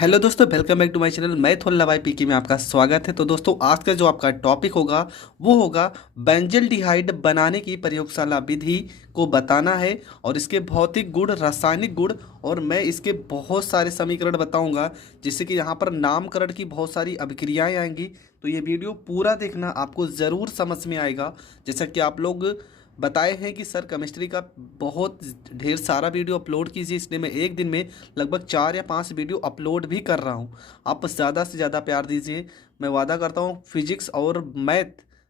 Hello दोस्तों, welcome back to my channel. मैं थोल्ला भाई पीके में आपका स्वागत है। तो दोस्तों, आज का जो आपका टॉपिक होगा वो होगा बेंजल्डिहाइड बनाने की प्रयोगशाला विधि को बताना है और इसके भौतिक गुण, रासायनिक गुण और मैं इसके बहुत सारे समीकरण बताऊंगा, जिससे कि यहाँ पर नामकरण की बहुत सारी अभिक्रियाएं आएंगी। तो ये वीडियो पूरा देखना, आपको ज़रूर समझ में आएगा। जैसा कि आप लोग बताए हैं कि सर केमिस्ट्री का बहुत ढेर सारा वीडियो अपलोड कीजिए, इसलिए मैं एक दिन में लगभग 4 या 5 वीडियो अपलोड भी कर रहा हूँ। आप ज़्यादा से ज़्यादा प्यार दीजिए। मैं वादा करता हूँ फिजिक्स और मैथ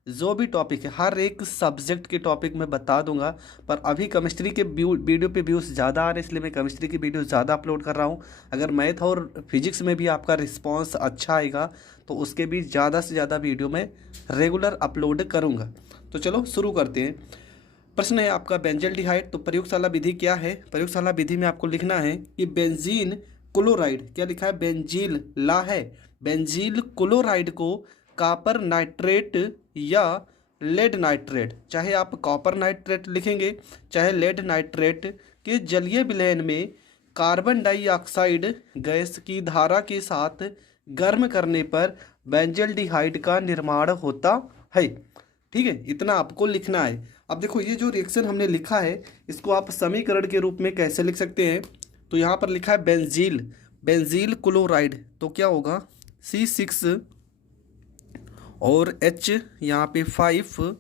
जो भी टॉपिक है, हर एक सब्जेक्ट के टॉपिक मैं बता दूंगा। पर अभी केमिस्ट्री के वीडियो पे व्यूज़ ज़्यादा आ रहे हैं, इसलिए मैं केमिस्ट्री की वीडियो ज़्यादा अपलोड कर रहा हूँ। अगर मैथ और फिजिक्स में भी आपका रिस्पॉन्स अच्छा आएगा तो उसके भी ज़्यादा से ज़्यादा वीडियो मैं रेगुलर अपलोड करूँगा। तो चलो शुरू करते हैं। प्रश्न है आपका बेंजल्डिहाइड। तो प्रयोगशाला विधि क्या है? प्रयोगशाला विधि में आपको लिखना है कि बेंजीन क्लोराइड, क्या लिखा है? बेंजील ला है। बेंजील क्लोराइड को कॉपर नाइट्रेट या लेड नाइट्रेट, चाहे आप कॉपर नाइट्रेट लिखेंगे चाहे लेड नाइट्रेट, के जलीय विलयन में कार्बन डाइऑक्साइड गैस की धारा के साथ गर्म करने पर बेंजल्डिहाइड का निर्माण होता है। ठीक है, इतना आपको लिखना है। अब देखो, ये जो रिएक्शन हमने लिखा है इसको आप समीकरण के रूप में कैसे लिख सकते हैं? तो यहाँ पर लिखा है बेंजील, बेंजील क्लोराइड, तो क्या होगा? C6 और H यहाँ पे 5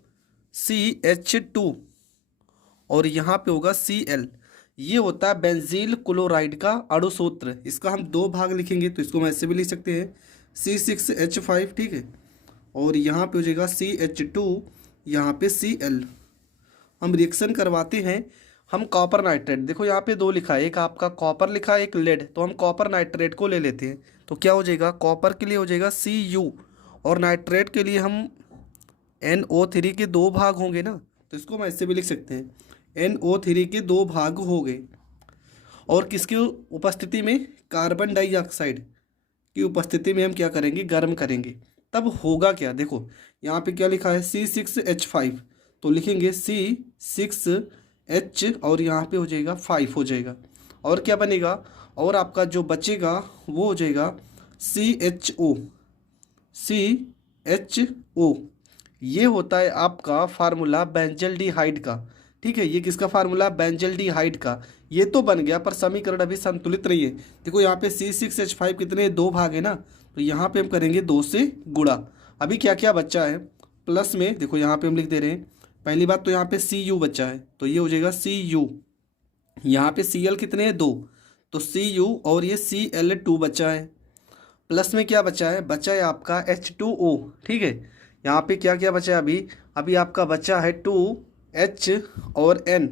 CH2 और यहाँ पे होगा Cl। ये होता है बेंजील क्लोराइड का अणुसूत्र। इसका हम दो भाग लिखेंगे, तो इसको हम ऐसे भी लिख सकते हैं C6H5, ठीक है। और यहाँ पे हो जाएगा CH2, यहाँ पे Cl। हम रिएक्शन करवाते हैं। हम कॉपर नाइट्रेट, देखो यहाँ पे दो लिखा है, एक आपका कॉपर लिखा है, एक लेड, तो हम कॉपर नाइट्रेट को ले लेते हैं। तो क्या हो जाएगा? कॉपर के लिए हो जाएगा Cu और नाइट्रेट के लिए हम NO3 के दो भाग होंगे ना, तो इसको हम ऐसे भी लिख सकते हैं NO3 के दो भाग हो गए। और किसकी उपस्थिति में? कार्बन डाइऑक्साइड की उपस्थिति में हम क्या करेंगे? गर्म करेंगे। तब होगा क्या? देखो यहाँ पे क्या लिखा है C6H5, तो लिखेंगे C6H और यहाँ पे हो जाएगा 5 हो जाएगा। और क्या बनेगा? और आपका जो बचेगा वो हो जाएगा CHO, CHO। ये होता है आपका फार्मूला बेंजल्डिहाइड का। ठीक है, ये किसका फार्मूला? बेंजल्डिहाइड का। ये तो बन गया, पर समीकरण अभी संतुलित रही है। देखो यहाँ पे C6H5 कितने दो भाग है ना, तो यहाँ पे हम करेंगे 2 से गुणा। अभी क्या क्या बच्चा है प्लस में? देखो यहाँ पे हम लिख दे रहे हैं। पहली बात तो यहाँ पे Cu बच्चा है, तो ये हो जाएगा Cu। यहाँ पे Cl कितने हैं? 2, तो Cu और ये Cl2 बचा है। प्लस में क्या बचा है? बचा है आपका H2O। ठीक है, यहाँ पे क्या क्या बचा है? अभी अभी आपका बचा है 2H और N।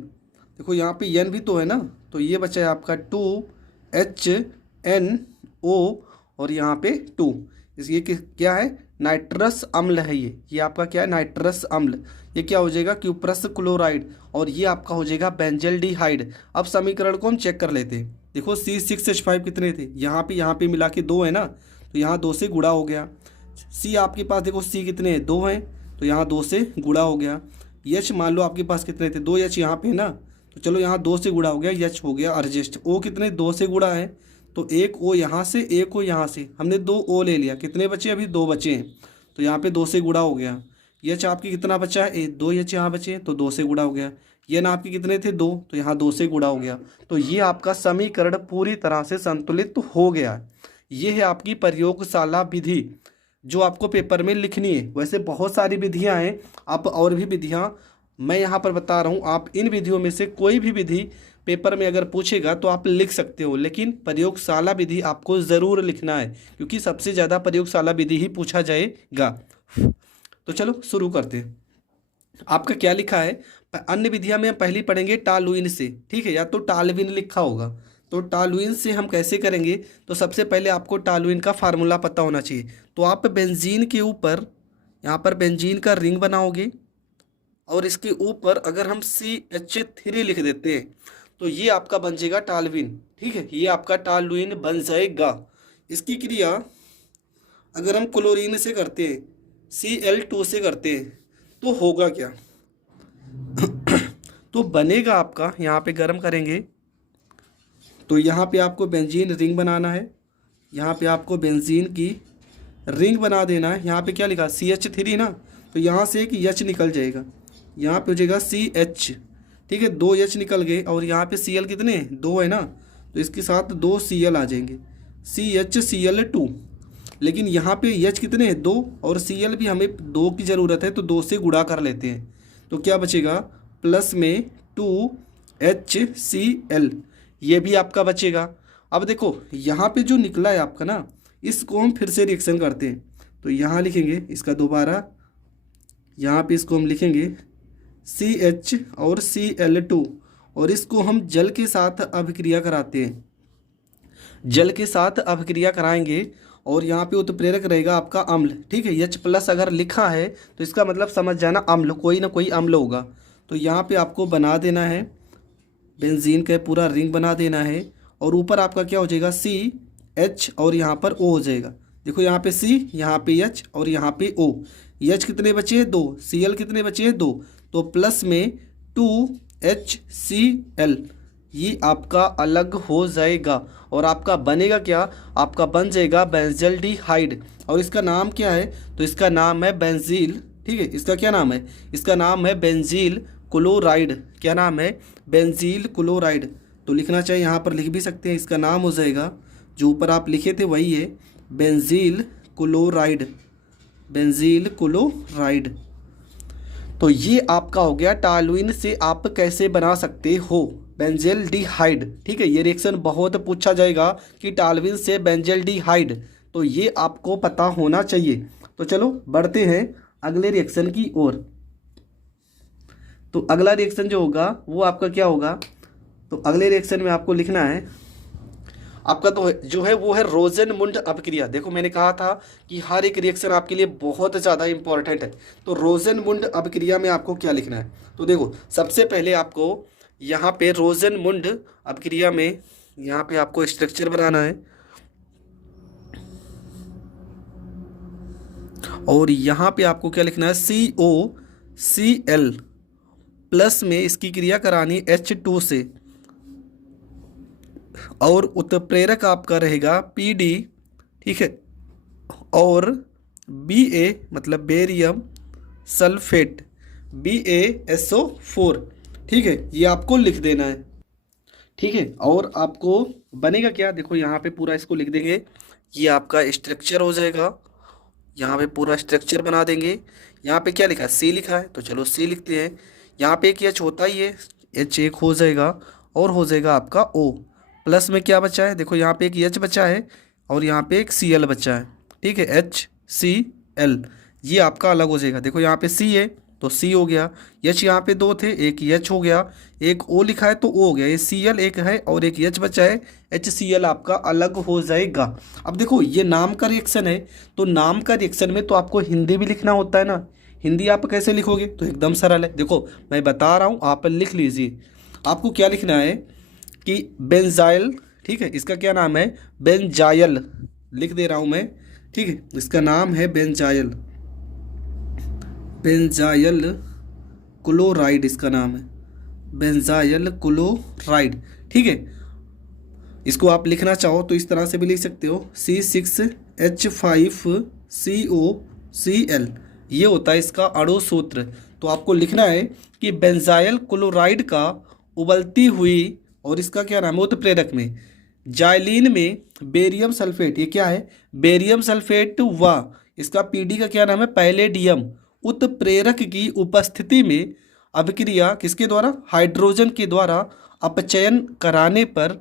देखो यहाँ पे N भी तो है ना, तो ये बचा है आपका 2HNO और यहाँ पे 2। ये क्या है? नाइट्रस अम्ल है। ये आपका क्या है? नाइट्रस अम्ल। ये क्या हो जाएगा? Cuprous chloride. और ये आपका हो जाएगा बेंजल्डिहाइड। अब समीकरण को हम चेक कर लेते हैं। देखो C6H5 कितने थे? यहाँ पे मिला के 2 है ना, तो यहाँ 2 से गुणा हो गया। C आपके पास देखो C कितने हैं? 2 हैं, तो यहाँ 2 से गुणा हो गया। H मान लो आपके पास कितने थे? 2 H यहाँ पे है ना, तो चलो यहाँ 2 से गुणा हो गया, H हो गया एडजस्ट। O कितने? 2 से गुणा है, तो एक O यहाँ से, एक O यहाँ से, हमने 2 O ले लिया। कितने बचे? अभी 2 बचे हैं, तो यहाँ पे 2 से गुणा हो गया। H आपकी कितना बचा है? 2 H यहाँ बचे हैं, तो 2 से गुणा हो गया। ये ना आपके कितने थे? 2, तो यहाँ 2 से गुणा हो गया। तो ये आपका समीकरण पूरी तरह से संतुलित हो गया। ये है आपकी प्रयोगशाला विधि जो आपको पेपर में लिखनी है। वैसे बहुत सारी विधियां हैं, आप और भी विधियां मैं यहाँ पर बता रहा हूँ। आप इन विधियों में से कोई भी विधि पेपर में अगर पूछेगा तो आप लिख सकते हो, लेकिन प्रयोगशाला विधि आपको ज़रूर लिखना है, क्योंकि सबसे ज़्यादा प्रयोगशाला विधि ही पूछा जाएगा। तो चलो शुरू करते हैं। आपका क्या लिखा है? अन्य विधियां में हम पहले पढ़ेंगे टालुइन से, ठीक है, या तो टालविन लिखा होगा। तो टालुइन से हम कैसे करेंगे? तो सबसे पहले आपको टालुइन का फार्मूला पता होना चाहिए। तो आप बेंजीन के ऊपर यहाँ पर बेंजीन का रिंग बनाओगे और इसके ऊपर अगर हम CH3 लिख देते हैं तो ये आपका बन जाएगा टालविन। ठीक है, ये आपका टालुइन बन जाएगा। इसकी क्रिया अगर हम क्लोरीन से करते हैं, Cl2 से करते हैं, तो होगा क्या? तो बनेगा आपका, यहाँ पे गर्म करेंगे तो यहाँ पे आपको बेंजीन रिंग बनाना है। यहाँ पे आपको बेंजीन की रिंग बना देना है। यहाँ पे क्या लिखा CH3 ना, तो यहाँ से एक H निकल जाएगा, यहाँ पे हो जाएगा CH, ठीक है, 2 H निकल गए और यहाँ पे Cl कितने हैं, 2 है ना, तो इसके साथ 2 Cl आ जाएंगे, CHCl2। लेकिन यहाँ पे H कितने हैं, 2, और Cl भी हमें 2 की ज़रूरत है, तो 2 से गुणा कर लेते हैं, तो क्या बचेगा प्लस में 2HCl, ये भी आपका बचेगा। अब देखो यहाँ पे जो निकला है आपका ना, इसको हम फिर से रिएक्शन करते हैं, तो यहाँ लिखेंगे इसका दोबारा, यहाँ पे इसको हम लिखेंगे CH और Cl2, और इसको हम जल के साथ अभिक्रिया कराते हैं, जल के साथ अभिक्रिया कराएंगे, और यहाँ पे उत्प्रेरक रहेगा आपका अम्ल, ठीक है। H+ अगर लिखा है तो इसका मतलब समझ जाना अम्ल, कोई ना कोई अम्ल होगा। तो यहाँ पे आपको बना देना है बेंजीन का पूरा रिंग बना देना है, और ऊपर आपका क्या हो जाएगा CH और यहाँ पर O हो जाएगा। देखो यहाँ पे C, यहाँ पे H और यहाँ पे O। H कितने बचे हैं, 2, Cl कितने बचे हैं, 2, तो प्लस में 2HCl, ये आपका अलग हो जाएगा, और आपका बनेगा क्या, आपका बन जाएगा बेंजल्डिहाइड। और इसका नाम क्या है, तो इसका नाम है बेंजील, ठीक है। इसका क्या नाम है, इसका नाम है बेंजील क्लोराइड। क्या नाम है, बेंजील क्लोराइड। तो लिखना चाहिए, यहाँ पर लिख भी सकते हैं, इसका नाम हो जाएगा जो ऊपर आप लिखे थे वही है, बेंजील क्लोराइड, बेंजील क्लोराइड। तो ये आपका हो गया टॉल्यूइन से आप कैसे बना सकते हो बेंजल्डिहाइड, ठीक है। ये रिएक्शन बहुत पूछा जाएगा कि टॉल्यूइन से बेंजल्डिहाइड, तो ये आपको पता होना चाहिए। तो चलो बढ़ते हैं अगले रिएक्शन की ओर। तो अगला रिएक्शन जो होगा वो आपका क्या होगा, तो अगले रिएक्शन में आपको लिखना है आपका तो जो है वो है रोजेनमुंड अभिक्रिया। देखो मैंने कहा था कि हर एक रिएक्शन आपके लिए बहुत ज़्यादा इंपॉर्टेंट है। तो रोजेनमुंड अभिक्रिया में आपको क्या लिखना है, तो देखो सबसे पहले आपको यहाँ पे रोजेनमुंड अभिक्रिया में यहाँ पे आपको स्ट्रक्चर बनाना है, और यहाँ पे आपको क्या लिखना है COCl प्लस में इसकी क्रिया करानी H2 से, और उत्प्रेरक आपका रहेगा PD, ठीक है, और Ba मतलब बेरियम सल्फेट, BaSO4, ठीक है, ये आपको लिख देना है, ठीक है। और आपको बनेगा क्या, देखो यहाँ पे पूरा इसको लिख देंगे, ये आपका स्ट्रक्चर हो जाएगा, यहाँ पे पूरा स्ट्रक्चर बना देंगे। यहाँ पे क्या लिखा है, C लिखा है, तो चलो C लिखते हैं। यहाँ पे एक H होता ही है, H एक हो जाएगा, और हो जाएगा आपका O, प्लस में क्या बचा है, देखो यहाँ पे एक H बचा है, और यहाँ पे एक Cl बचा है, ठीक है, HCl, ये आपका अलग हो जाएगा। देखो यहाँ पे C है तो C हो गया, H यहाँ पे 2 थे, एक H हो गया, एक O लिखा है तो O हो गया, ये Cl एक है और एक H बचा है, HCl आपका अलग हो जाएगा। अब देखो ये नाम का रिएक्शन है, तो नाम का रिएक्शन में तो आपको हिंदी भी लिखना होता है ना, हिंदी आप कैसे लिखोगे, तो एकदम सरल है। देखो मैं बता रहा हूँ, आप लिख लीजिए। आपको क्या लिखना है कि बेंजाइल, ठीक है, इसका क्या नाम है, बेंजाइल, लिख दे रहा हूँ मैं, ठीक है, इसका नाम है बेंजाइल, बेंजाइल क्लोराइड, इसका नाम है बेंजाइल क्लोराइड, ठीक है। इसको आप लिखना चाहो तो इस तरह से भी लिख सकते हो, C6H5COCl, ये होता है इसका अणु सूत्र। तो आपको लिखना है कि बेंजाइल क्लोराइड का उबलती हुई, और इसका क्या नाम है, उत्प्रेरक में जाइलिन में बेरियम सल्फेट, ये क्या है, बेरियम सल्फेट, व इसका PD का क्या नाम है, पैलेडियम, उत्प्रेरक की उपस्थिति में अभिक्रिया किसके द्वारा, हाइड्रोजन के द्वारा अपचयन कराने पर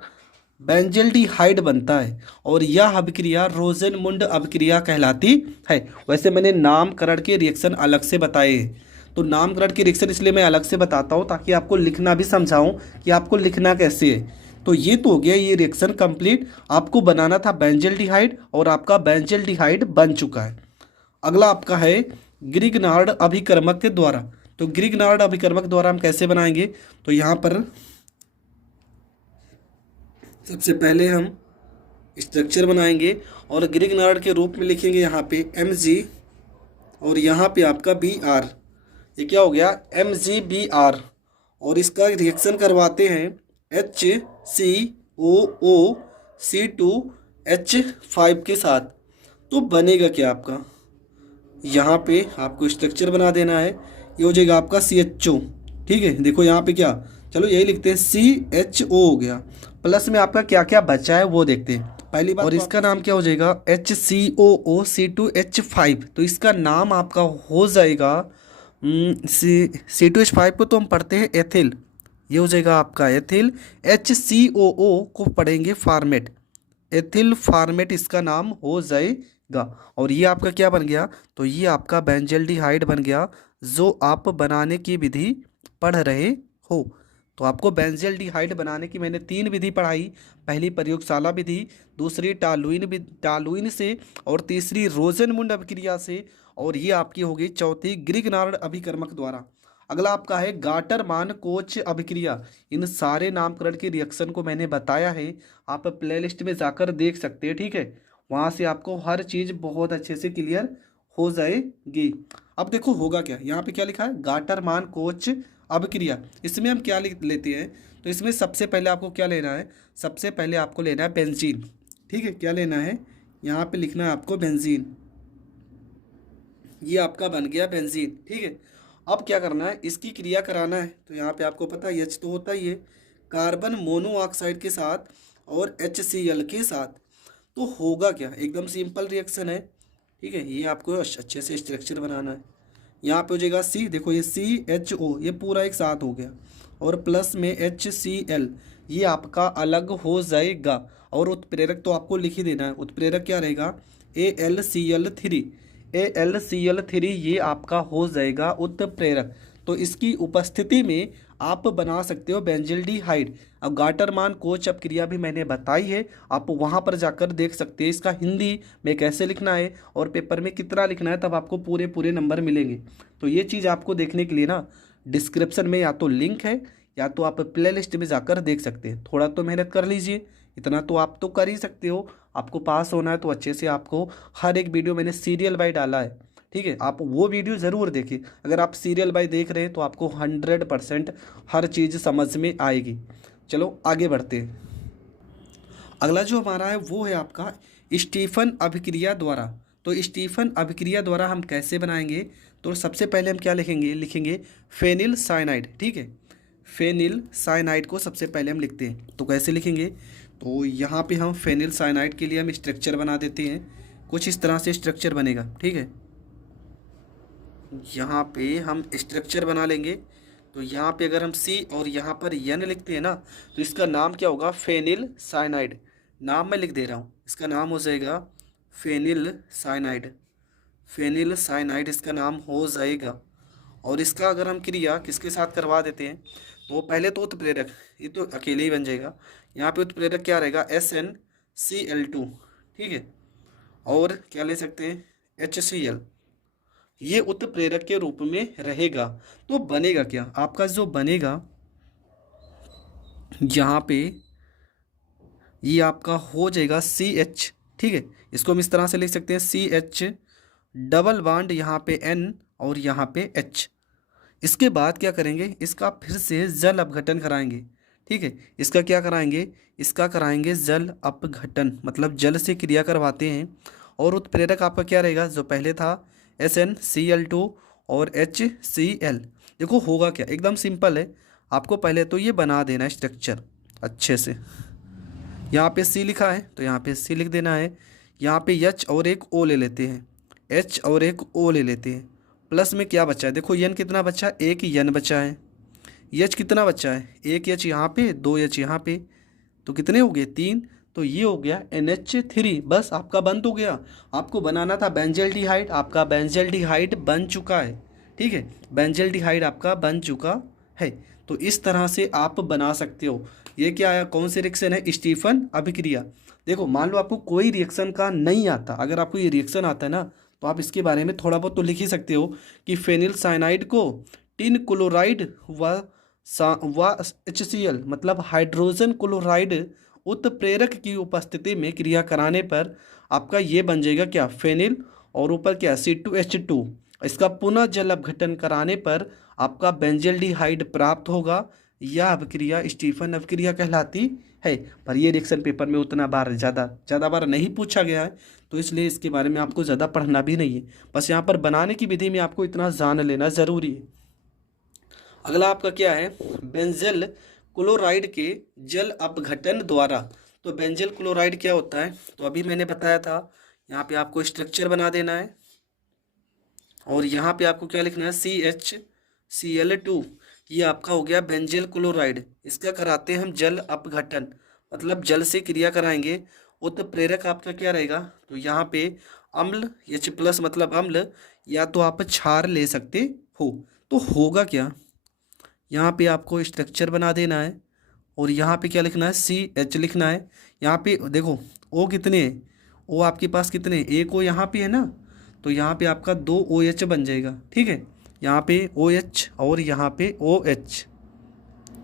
बेंजल्डिहाइड बनता है, और यह अभिक्रिया रोजेनमुंड अभिक्रिया कहलाती है। वैसे मैंने नामकरण के रिएक्शन अलग से बताए हैं, तो नामकरण के रिएक्शन इसलिए मैं अलग से बताता हूँ ताकि आपको लिखना भी समझाऊं कि आपको लिखना कैसे है। तो ये तो हो गया ये रिएक्शन कंप्लीट, आपको बनाना था बेंजल्डिहाइड, और आपका बेंजल्डिहाइड बन चुका है। अगला आपका है ग्रिगनार्ड अभिकर्मक के द्वारा। तो ग्रिगनार्ड अभिकर्मक द्वारा हम कैसे बनाएंगे, तो यहाँ पर सबसे पहले हम स्ट्रक्चर बनाएंगे और ग्रिगनार्ड के रूप में लिखेंगे यहाँ पे Mg, और यहाँ पे आपका Br, ये क्या हो गया MgBr, और इसका रिएक्शन करवाते हैं HCOO H5 के साथ, तो बनेगा क्या आपका, यहाँ पे आपको स्ट्रक्चर बना देना है। ये हो जाएगा आपका CHO। ठीक है, देखो यहाँ पे क्या, चलो यही लिखते हैं CHO हो गया। प्लस में आपका क्या क्या बचा है वो देखते हैं। पहली बात, और इसका नाम क्या हो जाएगा, HCOOC2H5। तो इसका नाम आपका हो जाएगा C2H5 को तो हम पढ़ते हैं एथिल, ये हो जाएगा आपका एथिल। HCOO को पढ़ेंगे फार्मेट, एथिल फार्मेट इसका नाम हो जाएगा। और ये आपका क्या बन गया, तो ये आपका बेंजल्डिहाइड बन गया, जो आप बनाने की विधि पढ़ रहे हो। तो आपको बेंजल्डिहाइड बनाने की मैंने 3 विधि पढ़ाई। पहली प्रयोगशाला विधि, दूसरी टालुइन से, और तीसरी रोजेनमुंड अभिक्रिया से, और ये आपकी हो गई चौथी ग्रिगनार्ड अभिकर्मक द्वारा। अगला आपका है गाटरमान कोच अभिक्रिया। इन सारे नामकरण के रिएक्शन को मैंने बताया है, आप प्लेलिस्ट में जाकर देख सकते हैं। ठीक है, वहाँ से आपको हर चीज़ बहुत अच्छे से क्लियर हो जाएगी। अब देखो होगा क्या, यहाँ पे क्या लिखा है, गाटरमान कोच अभिक्रिया। इसमें हम क्या लिख लेते हैं, तो इसमें सबसे पहले आपको क्या लेना है, सबसे पहले आपको लेना है बेंजीन। ठीक है, क्या लेना है, यहाँ पे लिखना है आपको बेंजीन। ये आपका बन गया बेंजीन। ठीक है, अब क्या करना है, इसकी क्रिया कराना है। तो यहाँ पे आपको पता है H तो होता ही है, कार्बन मोनोऑक्साइड के साथ और HCl के साथ। तो होगा क्या, एकदम सिंपल रिएक्शन है। ठीक है, ये आपको अच्छे से स्ट्रक्चर बनाना है। यहाँ पे हो जाएगा C, देखो ये CHO ये पूरा एक साथ हो गया, और प्लस में HCl ये आपका अलग हो जाएगा। और उत्प्रेरक तो आपको लिख ही देना है, उत्प्रेरक क्या रहेगा, AlCl3, AlCl3 ये आपका हो जाएगा उत्प्रेरक। तो इसकी उपस्थिति में आप बना सकते हो बेंजल्डिहाइड। अब गाटरमान कोच अपक्रिया भी मैंने बताई है, आप वहाँ पर जाकर देख सकते हैं इसका हिंदी में कैसे लिखना है और पेपर में कितना लिखना है, तब आपको पूरे पूरे नंबर मिलेंगे। तो ये चीज़ आपको देखने के लिए ना डिस्क्रिप्शन में या तो लिंक है, या तो आप प्ले लिस्ट में जाकर देख सकते हैं। थोड़ा तो मेहनत कर लीजिए, इतना तो आप तो कर ही सकते हो। आपको पास होना है तो अच्छे से आपको हर एक वीडियो मैंने सीरियल बाय डाला है। ठीक है, आप वो वीडियो ज़रूर देखिए। अगर आप सीरियल बाय देख रहे हैं तो आपको 100% हर चीज़ समझ में आएगी। चलो आगे बढ़ते हैं। अगला जो हमारा है वो है आपका स्टीफन अभिक्रिया द्वारा। तो स्टीफन अभिक्रिया द्वारा हम कैसे बनाएंगे, तो सबसे पहले हम क्या लिखेंगे फेनिल साइनाइड। ठीक है, फेनिल साइनाइड को सबसे पहले हम लिखते हैं। तो कैसे लिखेंगे, तो यहाँ पे हम फेनिल साइनाइड के लिए हम स्ट्रक्चर बना देते हैं। कुछ इस तरह से स्ट्रक्चर बनेगा। ठीक है, यहाँ पे हम स्ट्रक्चर बना लेंगे। तो यहाँ पे अगर हम C और यहाँ पर N लिखते हैं ना, तो इसका नाम क्या होगा, फेनिल साइनाइड। नाम मैं लिख दे रहा हूँ, इसका नाम हो जाएगा फेनिल साइनाइड। फेनिल साइनाइड इसका नाम हो जाएगा। और इसका अगर हम क्रिया किसके साथ करवा देते हैं, तो पहले तो उत्प्रेरक, ये तो अकेले ही बन जाएगा। यहाँ पे उत्प्रेरक क्या रहेगा, SnCl2। ठीक है, और क्या ले सकते हैं, HCl, ये उत्प्रेरक के रूप में रहेगा। तो बनेगा क्या आपका, जो बनेगा यहाँ पे ये आपका हो जाएगा CH। ठीक है, इसको हम इस तरह से लिख सकते हैं CH डबल बॉन्ड यहाँ पे N और यहाँ पे H। इसके बाद क्या करेंगे, इसका फिर से जल अपघटन कराएंगे। ठीक है, इसका क्या कराएंगे, इसका कराएंगे जल अपघटन, मतलब जल से क्रिया करवाते हैं। और उत्प्रेरक आपका क्या रहेगा, जो पहले था SnCl2 और HCl। देखो होगा क्या, एकदम सिंपल है। आपको पहले तो ये बना देना है स्ट्रक्चर अच्छे से। यहाँ पे C लिखा है तो यहाँ पे C लिख देना है। यहाँ पे H और एक O ले लेते हैं, H और एक O ले लेते हैं। प्लस में क्या बचा है, देखो N कितना बचा, एक N बचा है। H कितना बचा है, एक H यहाँ पे, 2 H यहाँ पे, तो कितने हो गए, 3। तो ये हो गया NH3। बस आपका बन तो गया। आपको बनाना था बेंजल्डिहाइड, आपका बेंजल्डिहाइड बन चुका है। ठीक है, बेंजल्डिहाइड आपका बन चुका है। तो इस तरह से आप बना सकते हो। ये क्या है, कौन से रिएक्शन है, स्टीफन अभिक्रिया। देखो मान लो आपको कोई रिएक्शन का नहीं आता, अगर आपको ये रिएक्शन आता है ना, तो आप इसके बारे में थोड़ा बहुत तो लिख ही सकते हो कि फेनिल साइनाइड को टिन क्लोराइड व HCl मतलब हाइड्रोजन क्लोराइड उत्प्रेरक की उपस्थिति में क्रिया कराने पर आपका ये बन जाएगा क्या, फेनिल, और ऊपर क्या C2H2। इसका पुनः जल अपघटन कराने पर आपका बेंजल्डिहाइड प्राप्त होगा। यह अभिक्रिया स्टीफन अभिक्रिया कहलाती है। पर ये रिएक्शन पेपर में उतना बार ज़्यादा बार नहीं पूछा गया है, तो इसलिए इसके बारे में आपको ज़्यादा पढ़ना भी नहीं है। बस यहाँ पर बनाने की विधि में आपको इतना जान लेना ज़रूरी है। अगला आपका क्या है, बेंजल क्लोराइड के जल अपघटन द्वारा। तो बेंजल क्लोराइड क्या होता है, तो अभी मैंने बताया था। यहाँ पे आपको स्ट्रक्चर बना देना है और यहाँ पे आपको क्या लिखना है, CHCl2। ये आपका हो गया बेंजल क्लोराइड। इसका कराते हैं हम जल अपघटन, मतलब जल से क्रिया कराएंगे। उत्प्रेरक आपका क्या रहेगा, तो यहाँ पे अम्ल H+ मतलब अम्ल, या तो आप क्षार ले सकते हो। तो होगा क्या, यहाँ पे आपको स्ट्रक्चर बना देना है और यहाँ पे क्या लिखना है, CH लिखना है। यहाँ पे देखो O कितने हैं, O आपके पास कितने, एक O यहाँ पे है ना, तो यहाँ पे आपका 2 OH बन जाएगा। ठीक है, यहाँ पे OH और यहाँ पे OH,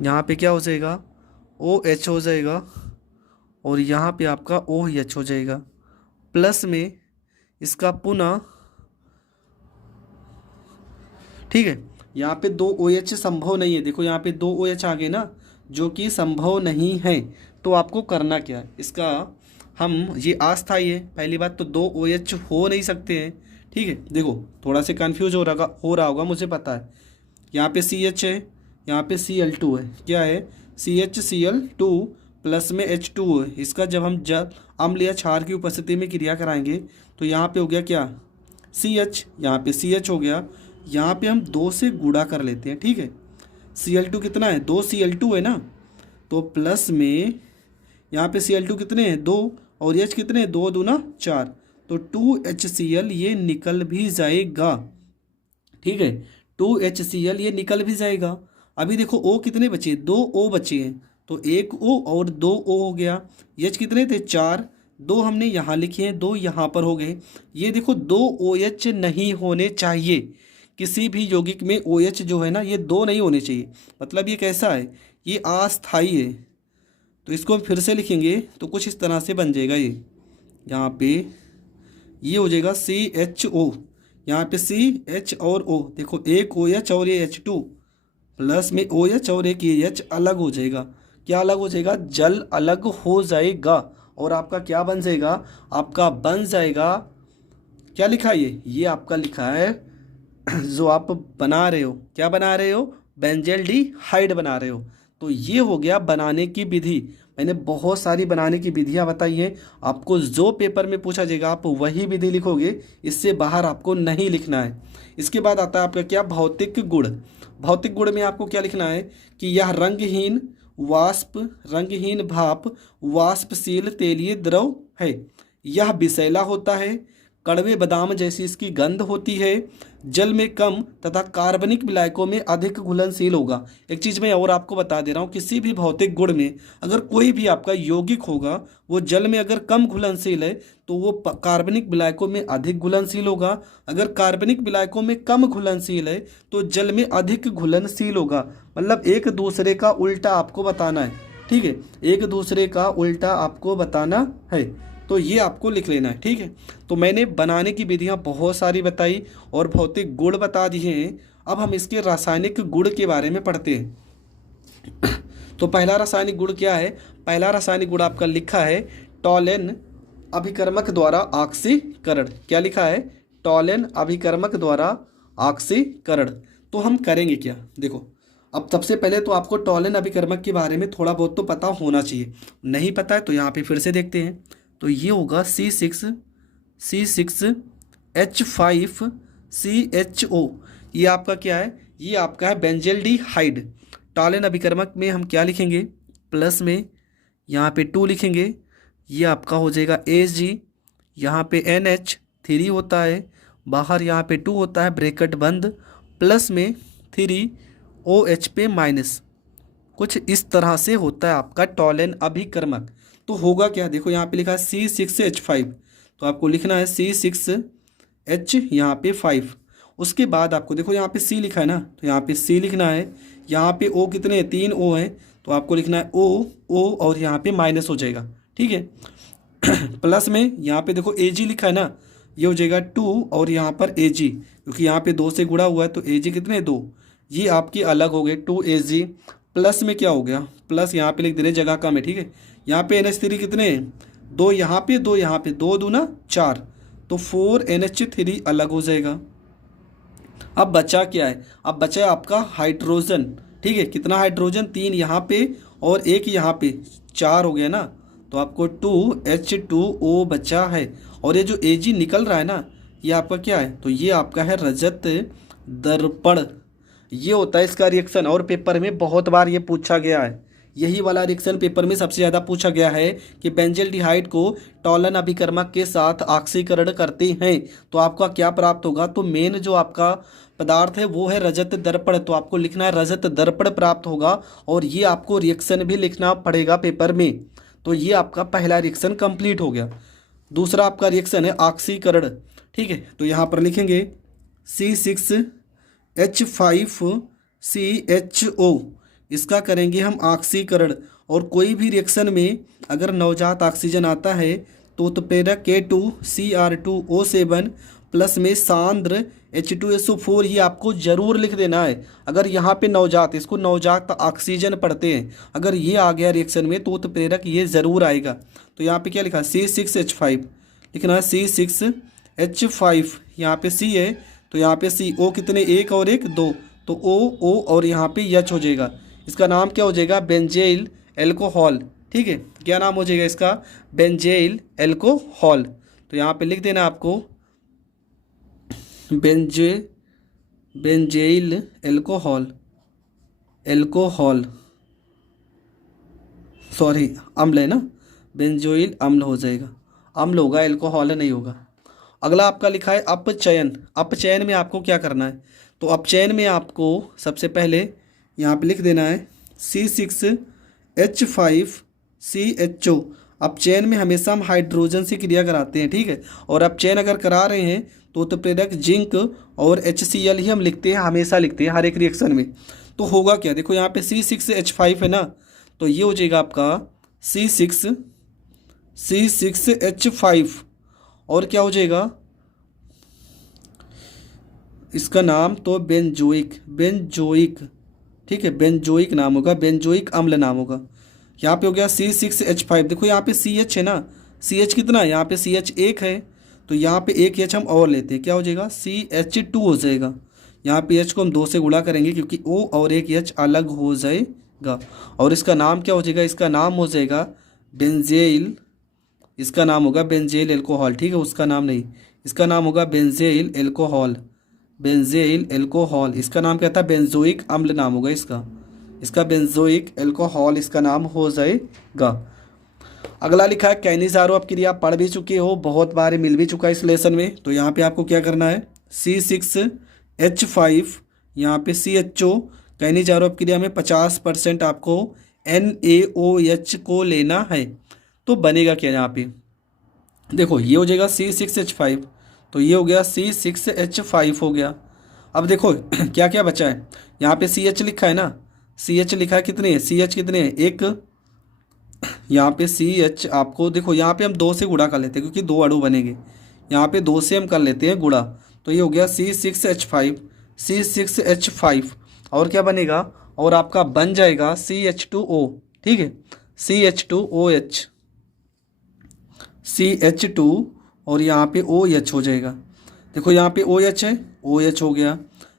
यहाँ पे क्या हो जाएगा, OH हो जाएगा और यहाँ पे आपका OH हो जाएगा। प्लस में इसका पुनः, ठीक है, यहाँ पे 2 OH संभव नहीं है। देखो यहाँ पे 2 OH आ गए ना, जो कि संभव नहीं है। तो आपको करना क्या है, इसका हम ये अस्थायी है पहली बात, तो 2 OH हो नहीं सकते हैं। ठीक है, देखो थोड़ा सा कन्फ्यूज हो रहा होगा, मुझे पता है। यहाँ पे CH है, यहाँ पे Cl2 है। क्या है, CHCl2 प्लस में H2 है। इसका जब हम जल अम्ल या क्षार की उपस्थिति में क्रिया कराएंगे तो यहाँ पे हो गया क्या, CH, यहाँ पे CH हो गया। यहाँ पे हम 2 से गुणा कर लेते हैं। ठीक है, Cl2 कितना है, 2 Cl2 है ना, तो प्लस में यहाँ पे Cl2 कितने हैं, 2, और H कितने हैं, 2 दूना 4, तो 2HCl ये निकल भी जाएगा। ठीक है, 2HCl ये निकल भी जाएगा। अभी देखो O कितने बचे, 2 O बचे हैं, तो 1 O और 2 O हो गया। H कितने थे, 4, 2 हमने यहाँ लिखे हैं, 2 यहाँ पर हो गए। ये देखो 2 OH नहीं होने चाहिए, किसी भी यौगिक में OH जो है ना, ये 2 नहीं होने चाहिए। मतलब ये कैसा है, ये अस्थायी है। तो इसको हम फिर से लिखेंगे तो कुछ इस तरह से बन जाएगा। ये यहाँ पे ये हो जाएगा CHO, यहाँ पे CH और O, देखो एक OH और ये H2 प्लस में OH और एक H अलग हो जाएगा। क्या अलग हो जाएगा, जल अलग हो जाएगा और आपका क्या बन जाएगा, आपका बन जाएगा, क्या लिखा है ये आपका लिखा है जो आप बना रहे हो, क्या बना रहे हो, बेंजल्डिहाइड बना रहे हो। तो ये हो गया बनाने की विधि। मैंने बहुत सारी बनाने की विधियां बताई हैं, आपको जो पेपर में पूछा जाएगा आप वही विधि लिखोगे, इससे बाहर आपको नहीं लिखना है। इसके बाद आता है आपका क्या, भौतिक गुण। भौतिक गुण में आपको क्या लिखना है कि यह रंगहीन वाष्प, रंगहीन भाप, वाष्पशील तेलीय द्रव है। यह विषैला होता है, कड़वे बादाम जैसी इसकी गंध होती है, जल में कम तथा कार्बनिक विलायकों में अधिक घुलनशील होगा। एक चीज़ मैं और आपको बता दे रहा हूँ, किसी भी भौतिक गुण में अगर कोई भी आपका यौगिक होगा, वो जल में अगर कम घुलनशील है तो वो कार्बनिक विलायकों में अधिक घुलनशील होगा। अगर कार्बनिक विलायकों में कम घुलनशील है तो जल में अधिक घुलनशील होगा। मतलब एक दूसरे का उल्टा आपको बताना है। ठीक है, एक दूसरे का उल्टा आपको बताना है, तो ये आपको लिख लेना है। ठीक है, तो मैंने बनाने की विधियां बहुत सारी बताई और भौतिक गुण बता दिए हैं। अब हम इसके रासायनिक गुण के बारे में पढ़ते हैं। तो पहला रासायनिक गुण क्या है, पहला रासायनिक गुण आपका लिखा है टॉलेन अभिकर्मक द्वारा ऑक्सीकरण। क्या लिखा है, टॉलेन अभिकर्मक द्वारा ऑक्सीकरण। तो हम करेंगे क्या, देखो अब सबसे पहले तो आपको टॉलेन अभिकर्मक के बारे में थोड़ा बहुत तो पता होना चाहिए। नहीं पता है तो यहाँ पे फिर से देखते हैं। तो ये होगा C6H5CHO। ये आपका क्या है, ये आपका है बेंजल्डिहाइड। टॉलेन अभिकर्मक में हम क्या लिखेंगे, प्लस में यहाँ पे 2 लिखेंगे। ये आपका हो जाएगा Ag, यहाँ पे NH3 होता है, बाहर यहाँ पे 2 होता है, ब्रैकेट बंद, प्लस में 3OH पे माइनस। कुछ इस तरह से होता है आपका टॉलेन अभिकर्मक। तो होगा क्या, देखो यहाँ पे लिखा है C6H5, तो आपको लिखना है C6H यहाँ पे 5। उसके बाद आपको देखो यहाँ पे C लिखा है ना, तो यहाँ पे C लिखना है। यहाँ पे O कितने हैं, 3 O हैं, तो आपको लिखना है O और यहाँ पे माइनस हो जाएगा। ठीक है, प्लस में यहाँ पे देखो Ag लिखा है ना, ये हो जाएगा 2 और यहाँ पर Ag, क्योंकि यहाँ पे 2 से गुणा हुआ है तो Ag कितने 2, ये आपकी अलग हो गए 2Ag। प्लस में क्या हो गया, प्लस यहाँ पे लिख दे रहे, जगह कम है, ठीक है। यहाँ पे NH3 कितने हैं, 2 यहाँ पे 2 यहाँ पे, 2 दूना 4, तो 4NH3 अलग हो जाएगा। अब बचा क्या है, अब बचा है आपका हाइड्रोजन, ठीक है। कितना हाइड्रोजन, 3 यहाँ पे और 1 यहाँ पे, 4 हो गया ना। तो आपको 2H2O बचा है। और ये जो Ag निकल रहा है ना, ये आपका क्या है, तो ये आपका है रजत दर्पण। ये होता है इसका रिएक्शन, और पेपर में बहुत बार ये पूछा गया है। यही वाला रिएक्शन पेपर में सबसे ज़्यादा पूछा गया है कि बेंजल्डिहाइड को टॉलन अभिकर्मक के साथ ऑक्सीकरण करते हैं तो आपका क्या प्राप्त होगा। तो मेन जो आपका पदार्थ है वो है रजत दर्पण, तो आपको लिखना है रजत दर्पण प्राप्त होगा। और ये आपको रिएक्शन भी लिखना पड़ेगा पेपर में। तो ये आपका पहला रिएक्शन कंप्लीट हो गया। दूसरा आपका रिएक्शन है ऑक्सीकरण, ठीक है। तो यहाँ पर लिखेंगे C6H5CHO, इसका करेंगे हम ऑक्सीकरण। और कोई भी रिएक्शन में अगर नवजात ऑक्सीजन आता है तो उत्प्रेरक K2Cr2O7 प्लस में सांद्र H2SO4, ये आपको जरूर लिख देना है। अगर यहाँ पे नवजात, इसको नवजात ऑक्सीजन पढ़ते हैं, अगर ये आ गया रिएक्शन में तो उत्प्रेरक ये ज़रूर आएगा। तो यहाँ पे क्या लिखा है, C6H5 लिखना है, C6H5, यहाँ पे C है तो यहाँ पे C, O कितने, 1 और 1 2, तो O और यहाँ पे H हो जाएगा। इसका नाम क्या हो जाएगा, बेंजेल एल्कोहल, ठीक है। क्या नाम हो जाएगा इसका, बेंजेल एल्कोहल। तो यहाँ पे लिख देना आपको बेंजेल एल्कोहल, सॉरी अम्ल है ना, बेंजोइल अम्ल हो जाएगा, अम्ल होगा, एल्कोहल नहीं होगा। अगला आपका लिखा है अपचयन। अपचयन में आपको क्या करना है, तो अपचयन में आपको सबसे पहले यहाँ पे लिख देना है C6H5CHO। अपचयन में हमेशा हम हाइड्रोजन से क्रिया कराते हैं, ठीक है। और अपचयन अगर करा रहे हैं तो उत्प्रेरक जिंक और HCl ही हम लिखते हैं, हमेशा लिखते हैं हर एक रिएक्शन में। तो होगा क्या, देखो यहाँ पे C6H5 है ना, तो ये हो जाएगा आपका C6H5 और क्या हो जाएगा इसका नाम, तो बेंजोइक, ठीक है, बेंजोइक नाम होगा, बेंजोइक अम्ल नाम होगा। यहाँ पे हो गया C6H5, देखो यहाँ पे CH है ना, CH कितना है, यहाँ पे CH 1 है, तो यहाँ पे एक H हम और लेते हैं, क्या हो जाएगा CH2 हो जाएगा। यहाँ पे H को हम 2 से गुणा करेंगे क्योंकि O और एक H अलग हो जाएगा। और इसका नाम क्या हो जाएगा, इसका नाम हो जाएगा बेंजेल, इसका नाम होगा बेंजेल एल्कोहल, ठीक है, उसका नाम नहीं, इसका नाम होगा बेंजेल एल्कोहल, बेंजेल एल्कोहल। इसका नाम क्या था, बेंजोइक अम्ल नाम होगा इसका बेंजोइक एल्कोहल इसका नाम हो जाएगा। अगला लिखा है कैनिज़ारो अपक्रिया, पढ़ भी चुके हो, बहुत बार मिल भी चुका है इस लेसन में। तो यहाँ पे आपको क्या करना है, C6H5 यहाँ पे CHO, कैनिज़ारो अपक्रिया में 50% आपको NaOH को लेना है। तो बनेगा क्या, यहाँ पे देखो ये हो जाएगा C6H5, तो ये हो गया C6H5 हो गया। अब देखो क्या क्या बचा है, यहाँ पे CH लिखा है ना, CH लिखा है, कितने हैं CH कितने हैं, एक, यहाँ पे CH आपको देखो यहाँ पे हम 2 से गुणा कर लेते हैं क्योंकि 2 अणु बनेंगे, यहाँ पे 2 से हम कर लेते हैं गुणा। तो ये हो गया C6H5 और क्या बनेगा, और आपका बन जाएगा CH2O, ठीक है, CH2 और यहाँ पे OH हो जाएगा। देखो यहाँ पे OH है, OH हो गया।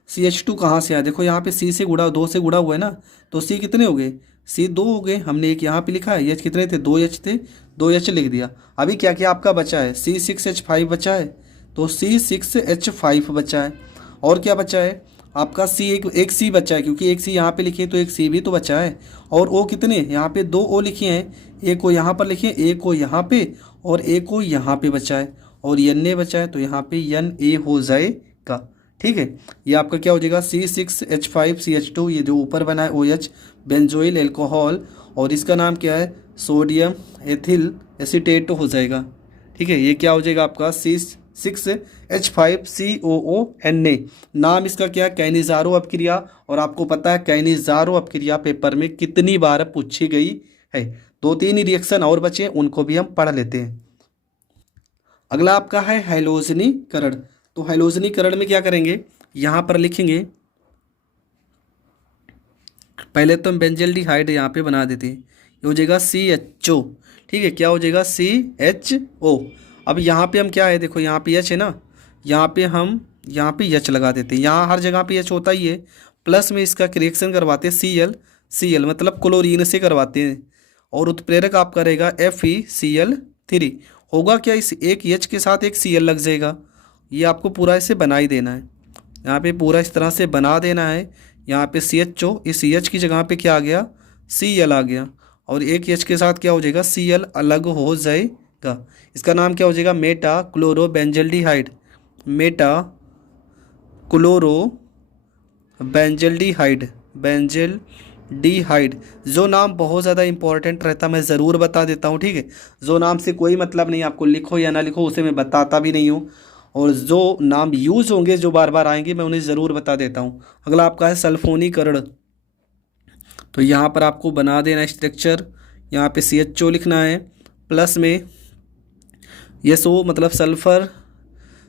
CH2 कहाँ से आया, देखो यहाँ पे C से गुणा, 2 से गुणा हुआ है ना, तो C कितने हो गए, C 2 हो गए, हमने एक यहाँ पे लिखा है, H कितने थे, 2 H थे, 2 H लिख दिया। अभी क्या क्या आपका बचा है, C6H5 बचा है, तो C6H5 बचा है। और क्या बचा है आपका, C एक C बचा है क्योंकि एक C यहाँ पे लिखे तो एक C भी तो बचा है। और O कितने, यहाँ पे 2 O लिखे हैं, एक को यहाँ पर लिखे, एक को यहाँ पे और एक को यहाँ पे बचा है, और Na बचा है तो यहाँ पे Na हो जाएगा, ठीक है। ये आपका क्या हो जाएगा C6H5CH2, ये जो ऊपर बना है OH, बेंजोइल एल्कोहल, और इसका नाम क्या है, सोडियम एथिल एसीटेट हो जाएगा, ठीक है। ये क्या हो जाएगा आपका C6H5COO नाम इसका क्या है, कैनिज़ारो अपक्रिया। और आपको पता है कैनिज़ारो अपक्रिया पेपर में कितनी बार पूछी गई है। 2-3 रिएक्शन और बचे, उनको भी हम पढ़ लेते हैं। अगला आपका है हैलोजनीकरण। तो हैलोजनीकरण में क्या करेंगे, यहाँ पर लिखेंगे पहले तो हम बेंजल्डिहाइड यहाँ पे बना देते हैं, ये हो जाएगा CHO। ठीक है, क्या हो जाएगा CHO। अब यहाँ पे हम क्या है, देखो यहाँ पे H है ना, यहाँ पे हम यहाँ पे H लगा देते हैं, यहाँ हर जगह पे H होता ही है। प्लस में इसका रिएक्शन करवाते हैं Cl मतलब क्लोरीन से करवाते हैं, और उत्प्रेरक आपका रहेगा FeCl3। होगा क्या, इस एक H के साथ एक Cl लग जाएगा। ये आपको पूरा इसे बना ही देना है, यहाँ पे पूरा इस तरह से बना देना है। यहाँ पे CHO, इस H की जगह पे क्या आ गया, Cl आ गया, और एक H के साथ क्या हो जाएगा, Cl अलग हो जाएगा। इसका नाम क्या हो जाएगा, Meta chloro benzaldehyde. Meta chloro benzaldehyde, benzaldehyde. जो नाम बहुत ज़्यादा इंपॉर्टेंट रहता मैं ज़रूर बता देता हूँ। ठीक है, जो नाम से कोई मतलब नहीं, आपको लिखो या ना लिखो उसे मैं बताता भी नहीं हूँ, और जो नाम यूज़ होंगे जो बार बार आएंगे मैं उन्हें ज़रूर बता देता हूँ। अगला आपका है सल्फोनीकरण। तो यहाँ पर आपको बना देना स्ट्रक्चर, यहाँ पे CHO लिखना है, प्लस में SO मतलब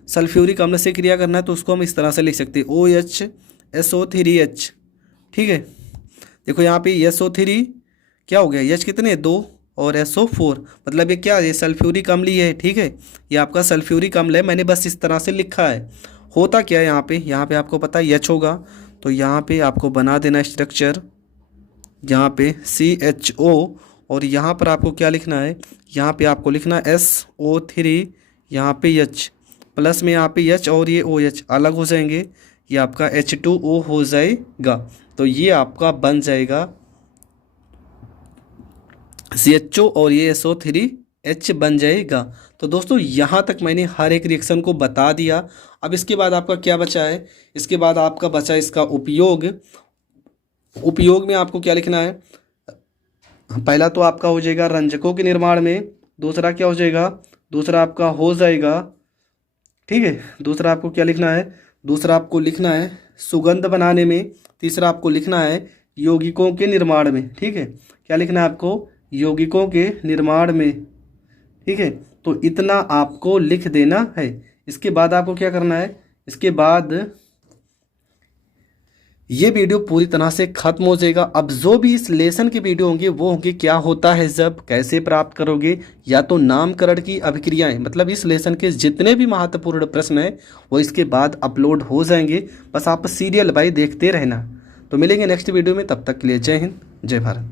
सल्फ्यूरिक अम्ल से क्रिया करना है, तो उसको हम इस तरह से लिख सकते हैं OHSO3H। ठीक है, देखो यहाँ पे SO3 क्या हो गया, H कितने 2 और SO4, मतलब ये क्या, ये सल्फ्यूरिक अम्ल ही है। ठीक है, ये आपका सल्फ्यूरिक अम्ल है, मैंने बस इस तरह से लिखा है। होता क्या है यहाँ पे आपको पता है H होगा, तो यहाँ पे आपको बना देना स्ट्रक्चर, यहाँ पे CHO, और यहाँ पर आपको क्या लिखना है, यहाँ पे आपको लिखना SO3, यहाँ पे H, प्लस में यहाँ पे H और ये OH अलग हो जाएंगे, ये आपका H2O हो जाएगा। तो ये आपका बन जाएगा CHO और ये SO3H बन जाएगा। तो दोस्तों यहाँ तक मैंने हर एक रिएक्शन को बता दिया। अब इसके बाद आपका क्या बचा है, इसके बाद आपका बचा इसका उपयोग। उपयोग में आपको क्या लिखना है, पहला तो आपका हो जाएगा रंजकों के निर्माण में, दूसरा क्या हो जाएगा, दूसरा आपका हो जाएगा, ठीक है, दूसरा आपको क्या लिखना है, दूसरा आपको लिखना है सुगंध बनाने में, तीसरा आपको लिखना है यौगिकों के निर्माण में। ठीक है, क्या लिखना है आपको, यौगिकों के निर्माण में। ठीक है, तो इतना आपको लिख देना है। इसके बाद आपको क्या करना है, इसके बाद ये वीडियो पूरी तरह से खत्म हो जाएगा। अब जो भी इस लेसन के वीडियो होंगे वो होंगे क्या होता है जब, कैसे प्राप्त करोगे, या तो नामकरण की अभिक्रियाएं, मतलब इस लेसन के जितने भी महत्वपूर्ण प्रश्न हैं वो इसके बाद अपलोड हो जाएंगे। बस आप सीरियल बाय देखते रहना। तो मिलेंगे नेक्स्ट वीडियो में, तब तक के लिए जय हिंद जय भारत।